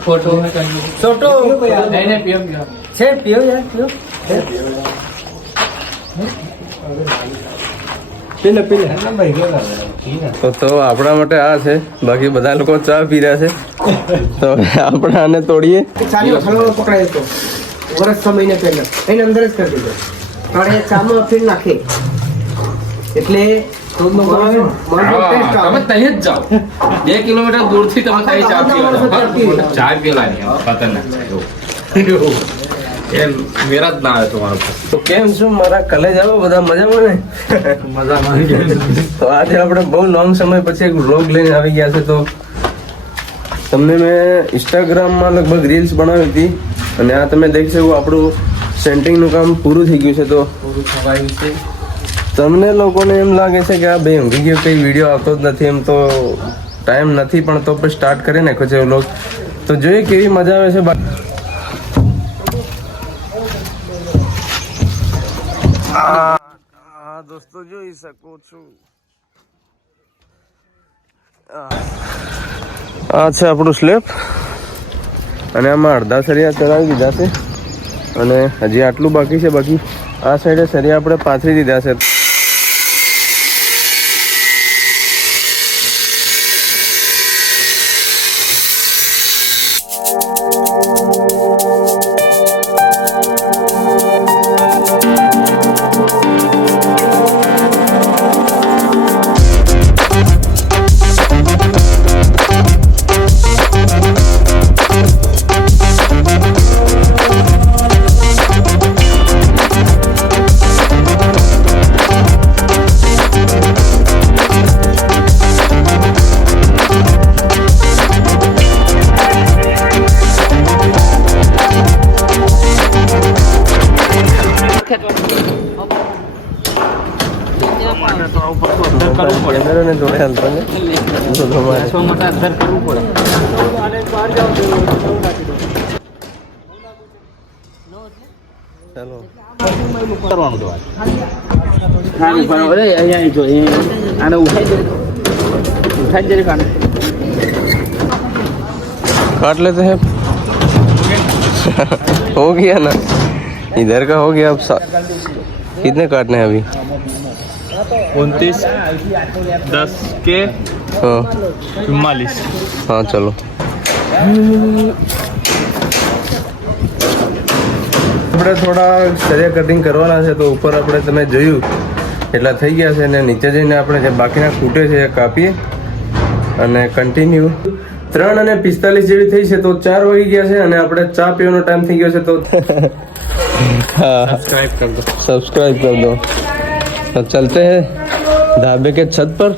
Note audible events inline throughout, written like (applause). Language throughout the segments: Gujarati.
फोटो में करनी छोटो नहीं नहीं पियो पियो છે પીઓ યાર પીઓ પીલે પીલે તો તો આપણા માટે આ છે બાકી બધા લોકો ચા પી રહ્યા છે તો હવે આપણે આને તોડીએ ચાલી હલવો પકડાયો હતો વર્ષ છ મહિને પહેલા એને અંદર જ કરી દીધો પણ એ ચામાં અફીણ નાખે એટલે તમે ત્યાં જ જાઓ. બે કિલોમીટર દૂરથી તમે ત્યાં ચા પીવા ચા પીવાની. ખતરનાક છે એવું. એવું. એ મેરા જ ના આવે તમારો તો કેમ શું મારા કલેજ આવો બધા મજામાં ને? મજામાં. તો આજે આપણે બહુ લોંગ સમય પછી એક વ્લોગ લઈને આવી ગયા છે તો તમને મેં ઇન્સ્ટાગ્રામમાં લગભગ રીલ્સ બનાવી હતી અને આ તમે દેખી શકો આપણું સેન્ટિંગનું કામ પૂરું થઈ ગયું છે તો તમને લોકોને એમ લાગે છે કે આ બે ઊંઘી ગયો કંઈ વીડિયો આવતો જ નથી એમ તો ટાઈમ નથી પણ તો પછી સ્ટાર્ટ કરી નાખ્યો છે વ્લોગ તો જોઈએ કેવી મજા આવે છે દોસ્તો જોઈ શકો છો. આ છે આપણું સ્લેબ અને આમાં અડધા સરિયા ચલાવી દીધા છે. અને હજી આટલું બાકી છે બાકી આ સાઈડે સરિયા આપણે પાથરી દીધા છે. કેમેરાને જોડે હાલતા ને તો તમારે ચાલો काट लेते हैं हो गया ना इधर का हो गया अब सा... कितने काटने हैं अभी उनतीस दस के हाँ चुम्मालीस हाँ चलो આપણે થોડા સરિયા કટિંગ કરવાના છે તો ઉપર આપણે તમે જોયું એટલા થઈ ગયા છે અને નીચે જઈને આપણે જે બાકીના ખૂટે છે એ કાપીએ અને કન્ટિન્યુ ત્રણ અને પિસ્તાલીસ જેવી થઈ છે તો ચાર વાગી ગયા છે અને આપણે ચા પીવાનો ટાઈમ થઈ ગયો છે તો सब्सक्राइब कर दो सब्सक्राइब कर दो तो चलते हैं ढाबे के छत पर।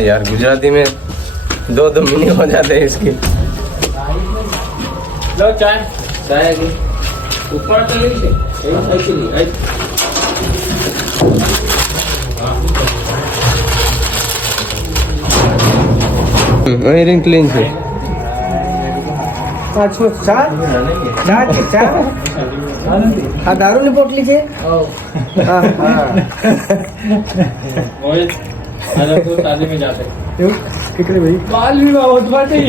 यार गुजराती में दो दो मिनट हो जाते हैं इसकी। लो चाय। चाय ऊपर तो नहीं हम्म, है नहीं क्लीन है। પાછો ચા ચા છે ચા આ દારૂની પોટલી છે હા હા मोहित आज हम तो शादी में जाते हैं એવું कितने भाई बाल विवाह होता नहीं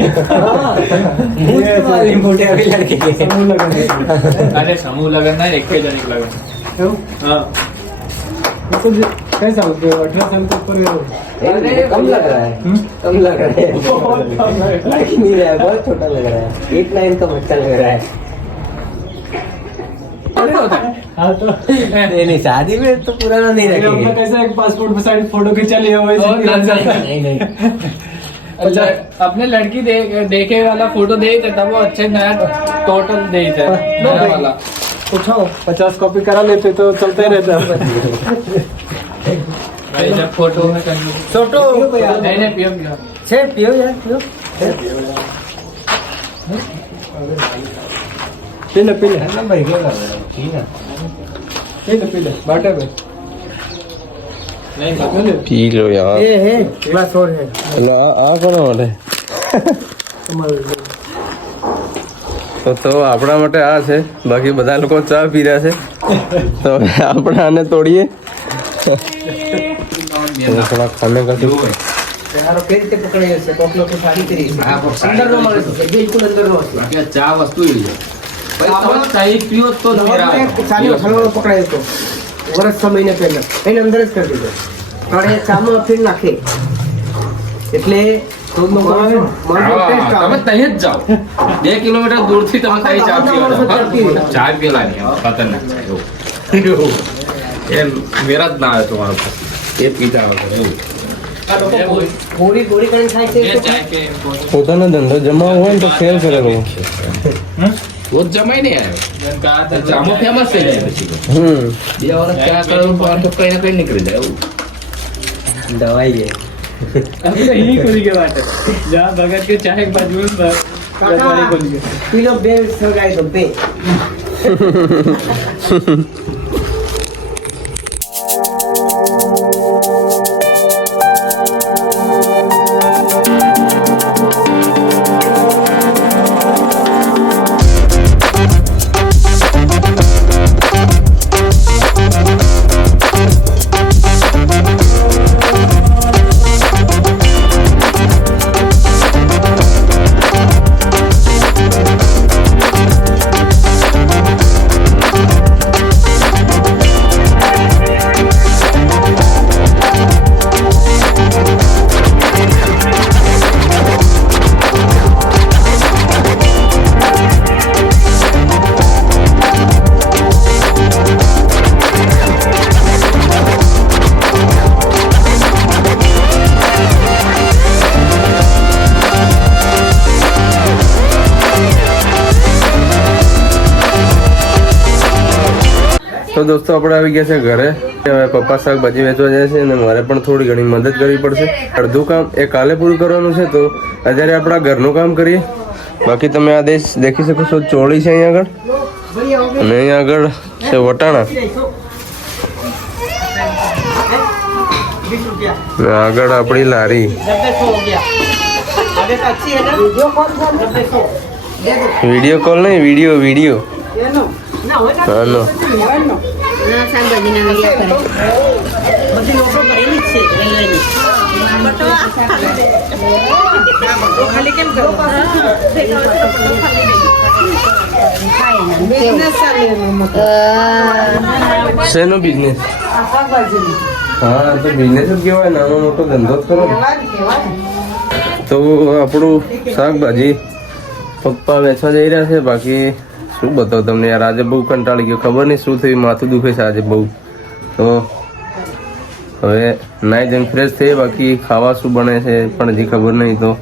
अरे समूह लगन ना एक जन एक लगन એવું हाँ तो कैसा होते. हो अठारह साल के ऊपर कम लग रहा है। कम लग रहा है. लग नहीं रहा है बहुत छोटा लग रहा है। एट नाइन का बच्चा लग रहा है। है। हाँ तो नहीं नहीं शादी में तो पुराना नहीं हमने रखेंगे। कैसे एक पासपोर्ट पे साइड फ़ोटो खींचा लिया और वैसे नहीं नहीं। अच्छा अपने लड़की देख देखे वाला फ़ोटो दे देता वो अच्छे नया टोटल देते नया वाला। उठाओ पचास कॉपी करा लेते तो चलते रहता। (laughs) (laughs) આ કોના માટે તો તો આપણા માટે આ છે બાકી બધા લોકો ચા પી રહ્યા છે તો આપણે આને તોડીએ થોડા ખાને હારો કઈ રીતે પકડાય છે કોક અંદર જ કરી દીધો કારણ એ એટલે તમે ત્યાં જ જાઓ બે કિલોમીટર દૂરથી તમે ત્યાં ચા પીવા એવું. એવું. એમ મેરા જ ના આવે તમારો પાસે. એ પીતા વગર એવું આ લોકો ગોળી ગોળી કરીને ખાય છે ये चाय के પોતાનો ધંધો જમાવો હોય ને તો ફેર કરે ભાઈ રોજ જમાય નહીં આવે कहा था ચામો ફેમસ થઈ જાય પછી તો. હમ બે વર્ષ ચા કરવાનું તો આમ તો કઈ ને કઈ નીકળી જાય એવું દવાઈ છે अभी तो यही खुल के बात है जहाँ भगत के चाय के बाजू में ब- रजवाड़ी खुल गई કિલો બે સગાઈ તો તો દોસ્તો, આપણે આવી ગયા છે ઘરે. હવે પપ્પા શાકભાજી વેચવા જાય છે અને મારે પણ થોડી ઘણી મદદ કરવી પડશે. અડધું કામ એ કાલે પૂરું કરવાનું છે, તો અત્યારે આપણા ઘરનું કામ કરીએ. બાકી તમે આ દેશ દેખી શકો છો, ચોળી છે અહીં આગળ. અને અહીં આગળ છે વટાણા. આગળ આપણી લારી. વીડિયો કોલ નહીં, વીડિયો વીડિયો. હેલો. શેનો બિઝનેસ હા તો બિઝનેસ જ કહેવાય નાનો મોટો ધંધો જ કરો તો આપણું શાકભાજી પપ્પા વેચવા જઈ રહ્યા છે બાકી શું બતાવું તમને યાર? આજે બહુ કંટાળી ગયો. ખબર નહીં શું થયું? માથું દુખે છે આજે બહુ. તો હવે નાઈ જઈને ફ્રેશ થઈ બાકી ખાવા શું બને છે? પણ હજી ખબર નહીં તો.